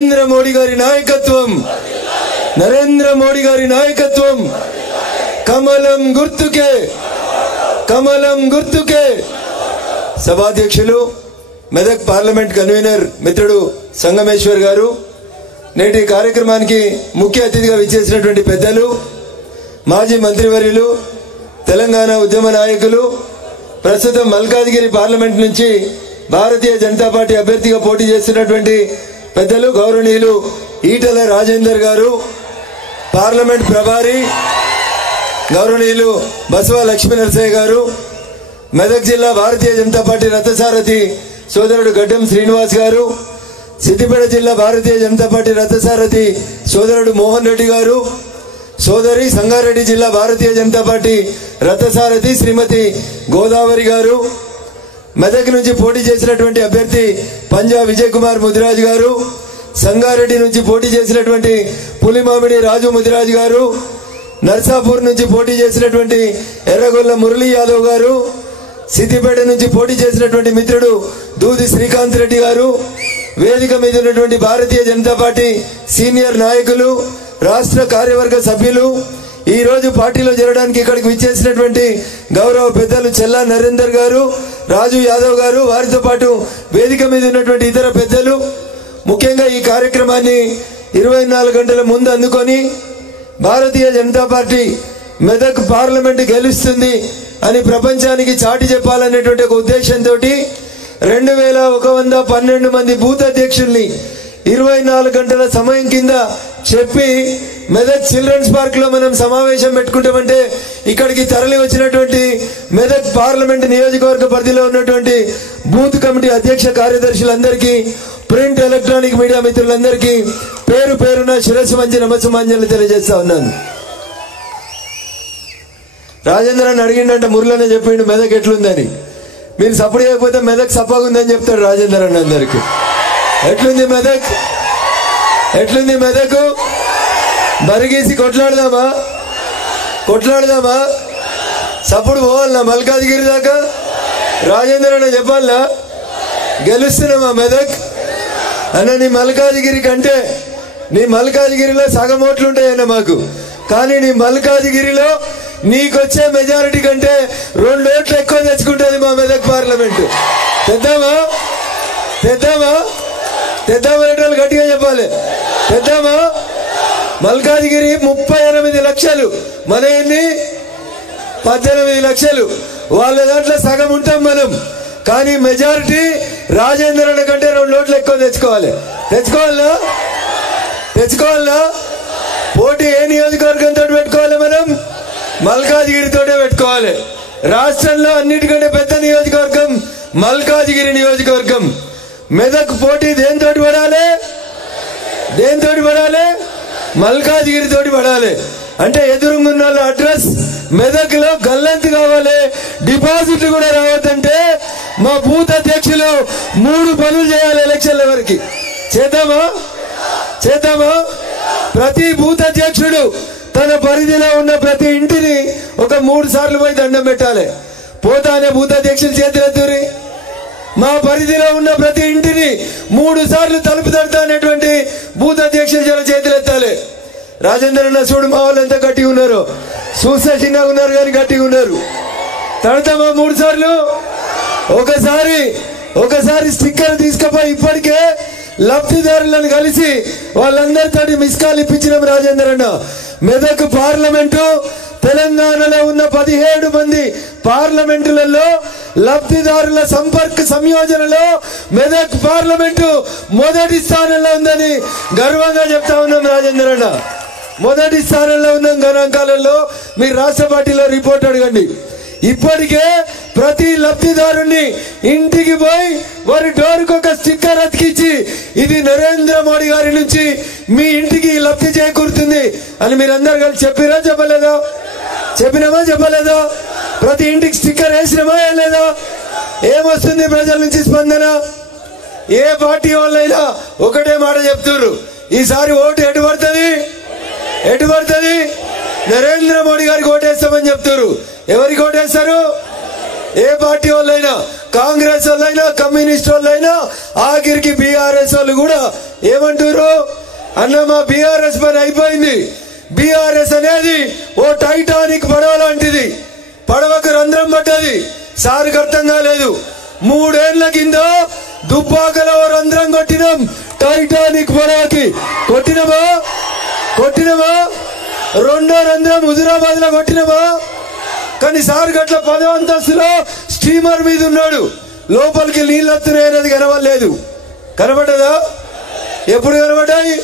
నరేంద్ర మోడీ గారి నాయకత్వం, నరేంద్ర మోడీ గారి నాయకత్వం, కమలం గుర్తుకే, కమలం గుర్తుకే. సభాధ్యక్షులు మెదక్ పార్లమెంట్ కన్వీనర్ మిత్రుడు సంగమేశ్వర్ గారు, నేటి కార్యక్రమానికి ముఖ్య అతిథిగా విచ్చేసినటువంటి పెద్దలు, మాజీ మంత్రివర్యులు, తెలంగాణ ఉద్యమ నాయకులు, ప్రస్తుతం మల్కాజ్గిరి పార్లమెంట్ నుంచి భారతీయ జనతా పార్టీ అభ్యర్థిగా పోటీ చేస్తున్నటువంటి పెద్దలు గౌరవనీయులు ఈటల రాజేందర్ గారు, పార్లమెంట్ ప్రభారి గౌరవనీయులు బసవ లక్ష్మీ నరసయ్య గారు, మెదక్ జిల్లా భారతీయ జనతా పార్టీ రథసారథి సోదరుడు గడ్డం శ్రీనివాస్ గారు, సిద్దిపేట జిల్లా భారతీయ జనతా పార్టీ రథసారథి సోదరుడు మోహన్ రెడ్డి గారు, సోదరి సంగారెడ్డి జిల్లా భారతీయ జనతా పార్టీ రథసారథి శ్రీమతి గోదావరి గారు, మెదక్ నుంచి పోటీ చేసినటువంటి అభ్యర్థి పంజా విజయ్ కుమార్ ముదిరాజ్ గారు, సంగారెడ్డి నుంచి పోటీ చేసినటువంటి పులిమామిడి రాజు ముదిరాజ్ గారు, నర్సాపూర్ నుంచి పోటీ చేసినటువంటి ఎర్రగొల్ల మురళీ యాదవ్ గారు, సిద్దిపేట నుంచి పోటీ చేసినటువంటి మిత్రుడు దూది శ్రీకాంత్ రెడ్డి గారు, వేదిక మీద ఉన్నటువంటి భారతీయ జనతా పార్టీ సీనియర్ నాయకులు, రాష్ట్ర కార్యవర్గ సభ్యులు, ఈ రోజు పార్టీలో చేరడానికి ఇక్కడికి విచ్చేసినటువంటి గౌరవ పెద్దలు చెల్లా నరేందర్ గారు, రాజు యాదవ్ గారు, వారితో పాటు వేదిక మీద ఉన్నటువంటి ఇతర పెద్దలు, ముఖ్యంగా ఈ కార్యక్రమాన్ని 24 గంటల ముందు అందుకొని భారతీయ జనతా పార్టీ మెదక్ పార్లమెంట్ గెలుస్తుంది అని ప్రపంచానికి చాటి చెప్పాలనేటువంటి ఒక ఉద్దేశంతో 2112 మంది బూత్ అధ్యక్షుల్ని 24 గంటల సమయం కింద చెప్పి మెదక్ చిల్డ్రన్స్ పార్క్ లో మనం సమావేశం పెట్టుకుంటామంటే ఇక్కడికి తరలి వచ్చినటువంటి మెదక్ పార్లమెంట్ నియోజకవర్గ పరిధిలో ఉన్నటువంటి బూత్ కమిటీ అధ్యక్ష కార్యదర్శులందరికీ, ప్రింట్ ఎలక్ట్రానిక్ మీడియా మిత్రులందరికీ పేరు పేరున శిరస్సు మంచి నమస్సుమాంజలి తెలియజేస్తా ఉన్నాను. రాజేంద్రని అడిగిండంట, మురళనే చెప్పిండు మెదక్ ఎట్లుందని. మీరు సపోర్ట్ చేయకపోతే మెదక్ సప్పగుందని చెప్తాడు రాజేంద్ర అన్న అందరికి. ఎట్లుంది మెదక్? ఎట్లుంది మెదక్? బరిగేసి కొట్లాడదామా? కొట్లాడదామా? సప్పుడు పోవాలనా మల్కాజ్గిరి దాకా? రాజేంద్ర అన్న చెప్పాలనా? గెలుస్తున్నామా మెదక్ అన్న? నీ మల్కాజ్గిరి కంటే నీ మల్కాజ్గిరిలో సగం ఓట్లుంటాయన్న మాకు, కానీ నీ మల్కాజ్గిరిలో నీకొచ్చే మెజారిటీ కంటే 2 ఓట్లు ఎక్కువ తెచ్చుకుంటుంది మా మెదక్ పార్లమెంట్. తెద్దామా? తెద్దామా? తెద్దామా? రేటాలు గట్టిగా చెప్పాలి. తెద్దామా? మల్కాజ్గిరి 38 లక్షలు, మన ఎన్ని 18 లక్షలు, వాళ్ళ దాంట్లో సగం ఉంటాం మనం, కానీ మెజారిటీ రాజేంద్ర కంటే 2 ఓట్లు ఎక్కువ తెచ్చుకోవాలి. తెచ్చుకోవాలా? తెచ్చుకోవాలా? పోటీ ఏ నియోజకవర్గంతో పెట్టుకోవాలి? మనం మల్కాజ్గిరితోనే పెట్టుకోవాలి. రాష్ట్రంలో అన్నిటికంటే పెద్ద నియోజకవర్గం మల్కాజ్గిరి నియోజకవర్గం. మెదక్ పోటీ దేనితోటి పడాలి? దేనితోటి పడాలి? మల్కాజ్గిరితోటి పడాలి. అంటే ఎదురుగున్న అడ్రస్ మెదక్ లో గల్లంతు కావాలి, డిపాజిట్లు కూడా రావద్దంటే మా బూత్ అధ్యక్షులు 3 పనులు చేయాలి ఎలక్షన్ల వరకు. చేద్దామా? చేద్దామా? ప్రతి బూత్ అధ్యక్షుడు తన పరిధిలో ఉన్న ప్రతి ఇంటిని ఒక 3 సార్లు పోయి దండం పెట్టాలి. పోతానే బూత్ అధ్యక్షులు చేతులెత్తురి. మా పరిధిలో ఉన్న ప్రతి ఇంటిని 3 సార్లు తలుపు తడతా అనేటువంటి బూత్ అధ్యక్షులు చేతులెత్తాలి. రాజేంద్ర అన్న చూడు మా వాళ్ళు ఎంత గట్టిగా ఉన్నారు, చూస్తే చిన్నగా ఉన్నారు కానీ గట్టిగా ఉన్నారు. తడతామా 3 సార్లు? ఒకసారి స్టిక్కర్ తీసుకుపోయి ఇప్పటికే లబ్ధిదారులను కలిసి వాళ్ళందరితోటి మిస్ కాల్ ఇప్పించినాం రాజేంద్ర అన్న. మెదక్ పార్లమెంటు తెలంగాణలో ఉన్న 17 మంది పార్లమెంటులలో లబ్ధిదారుల సంపర్క సంయోజనలో మెదక్ పార్లమెంటు మొదటి స్థానంలో ఉందని గర్వంగా చెప్తా ఉన్నాం రాజేంద్ర అన్న. మొదటి స్థానంలో ఉన్న గణాంకాలలో మీరు రాష్ట్ర పార్టీలో రిపోర్ట్ అడగండి. ఇప్పటికే ప్రతి లబ్ధిదారుని ఇంటికి పోయి వారి డోర్కి ఒక స్టిక్కర్ అతికించి ఇది నరేంద్ర మోడీ గారి నుంచి మీ ఇంటికి లబ్ధి చేకూరుతుంది అని మీరందరూ కలిసి చెప్పిరా చెప్పలేదా? చెప్పినామా చెప్పలేదా? ప్రతి ఇంటికి స్టిక్కర్ వేసినామా లేదా? ఏమొస్తుంది ప్రజల నుంచి స్పందన? ఏ పార్టీ వాళ్ళైనా ఒకటే మాట చెప్తున్నారు, ఈసారి ఓటు ఎటు పడుతుంది? ఎటు పడుతుంది? నరేంద్ర మోడీ గారికి ఓటేస్తామని చెప్తున్నారు. ఎవరికి ఓటేస్తారు? ఏ పార్టీ వాళ్ళైనా కాంగ్రెస్ వాళ్ళైనా కమ్యూనిస్ట్ వాళ్ళైనా ఆఖరికి బీఆర్ఎస్ వాళ్ళు కూడా ఏమంటారు, అన్న మా బీఆర్ఎస్ పని అయిపోయింది. బీఆర్ఎస్ అనేది ఓ టైటానిక్ పడవ లాంటిది, పడవకు రంధ్రం పడ్డది. సార్కి అర్థం కాలేదు. 3 ఏళ్ల కింద దుబ్బాకలో రంధ్రం కొట్టినాం టైటానిక్ పడవకి. కొట్టినమా? రెండో రంధ్రం హుజురాబాద్ లో కొట్టినమా? కానీ సార్ గట్ల 10వ అంతస్తులో స్టీమర్ మీద ఉన్నాడు, లోపలికి నీళ్ళు వస్తున్నాయనేది కనబడలేదు. కనబడ్డదా? ఎప్పుడు కనబడ్డాయి?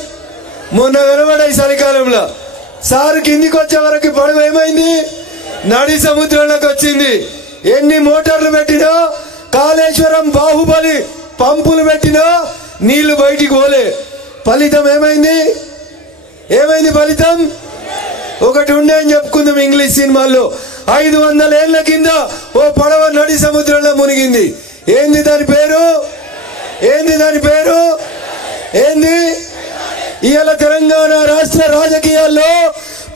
మొన్న కనబడ్డాయి చలికాలంలో. సార్ కిందికి వచ్చే వరకు పడవ ఏమైంది? నడి సముద్రంలోకి వచ్చింది. ఎన్ని మోటార్లు పెట్టినా, కాళేశ్వరం బాహుబలి పంపులు పెట్టినా నీళ్లు బయటికి పోలే. ఫలితం ఏమైంది? ఫలితం ఒకటి ఉండే అని చెప్పుకుందాం ఇంగ్లీష్ సినిమాల్లో. 500 ఏళ్ల కింద ఓ పడవ నడి సముద్రంలో మునిగింది. ఏంది దాని పేరు? ఇవాళ తెలంగాణ రాష్ట్ర రాజకీయాల్లో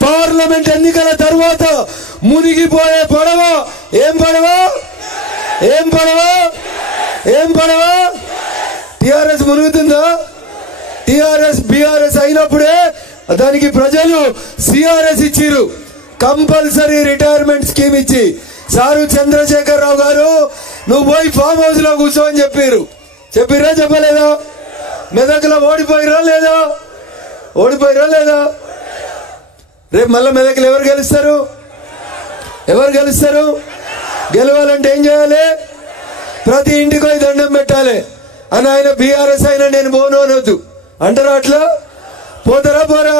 పార్లమెంట్ ఎన్నికల తర్వాత మునిగిపోయే పడవ ఏం పడవ? టిఆర్ఎస్ మునుగుతుందా? టిఆర్ఎస్ బీఆర్ఎస్ అయినప్పుడే దానికి ప్రజలు సిఆర్ఎస్ ఇచ్చిరు, కంపల్సరీ రిటైర్మెంట్ స్కీమ్ ఇచ్చి. సారు చంద్రశేఖర్ రావు గారు నువ్వు పోయి ఫామ్ హౌస్ లో కూర్చో అని చెప్పిరా చెప్పలేదా? మెదక్లో ఓడిపోయిరా లేదా? రేపు మళ్ళీ మెదక్లో ఎవరు గెలుస్తారు? గెలవాలంటే ఏం చేయాలి? ప్రతి ఇంటికి పోయి దండం పెట్టాలి. అని ఆయన బీఆర్ఎస్ అయినా నేను పోను అనొద్దు అంటారా? అట్లా పోరా?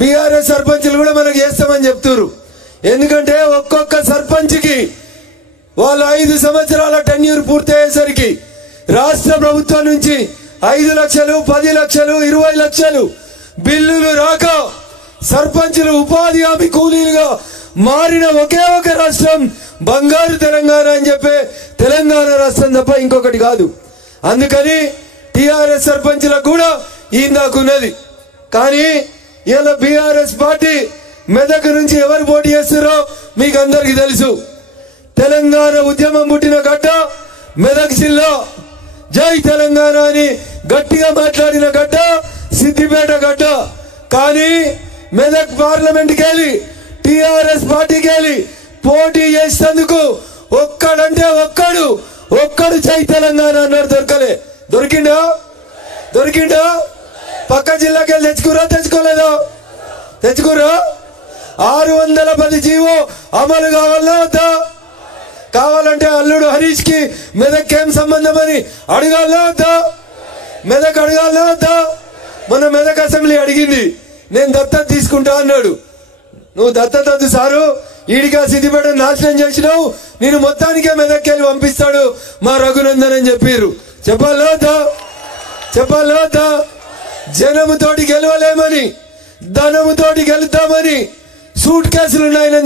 బీఆర్ఎస్ సర్పంచ్లు కూడా మనకు చేస్తామని చెప్తున్నారు. ఎందుకంటే ఒక్కొక్క సర్పంచ్కి వాళ్ళ 5 సంవత్సరాల టెన్యూర్ పూర్తయ్యేసరికి రాష్ట్ర ప్రభుత్వం నుంచి 5 లక్షలు, 10 లక్షలు, 20 లక్షలు బిల్లులు రాక సర్పంచులు ఉపాధి హామీ కూలీలుగా మారిన ఒకే ఒక రాష్ట్రం బంగారు తెలంగాణ అని చెప్పే తెలంగాణ రాష్ట్రం తప్ప ఇంకొకటి కాదు. అందుకని టిఆర్ఎస్ సర్పంచులకు కూడా ఇందాకున్నది. కానీ ఇలా బీఆర్ఎస్ పార్టీ మెదక్ నుంచి ఎవరు పోటీ చేస్తారో మీకు అందరికి తెలుసు. తెలంగాణ ఉద్యమం పుట్టిన గడ్డ మెదక్ జిల్లా. జై తెలంగాణ అని గట్టిగా మాట్లాడిన గడ్డ సిద్దిపేట గడ్డ. కానీ మెదక్ పార్లమెంట్కి వెళ్ళి టిఆర్ఎస్ పార్టీకి వెళ్ళి పోటీ చేసేందుకు ఒక్కడంటే ఒక్కడు జై తెలంగాణ అన్నాడు. దొరికిండా? పక్క జిల్లాకి వెళ్ళి తెచ్చుకోలేదా? 610 జీవో అమలు కావాలా వద్దా? కావాలంటే అల్లుడు హరీష్ కి మెదక్ ఏం సంబంధం అని అడగాలా వద్దా? మొన్న మెదక్ అసెంబ్లీ అడిగింది, నేను దత్తత తీసుకుంటా అన్నాడు. నువ్వు దత్తత వద్దు సారు, ఈడిగా సిద్దిపేట నాశనం చేసినావు, నేను మొత్తానికే మెదక్కి వెళ్ళి పంపిస్తాడు మా రఘునందన్ అని చెప్పారు. చెప్పాలా వద్దా? జనముతోటి గెలవలేమని, ధనముతోటి గెలుద్దామని సూట్ కేసులు ఉన్నాయని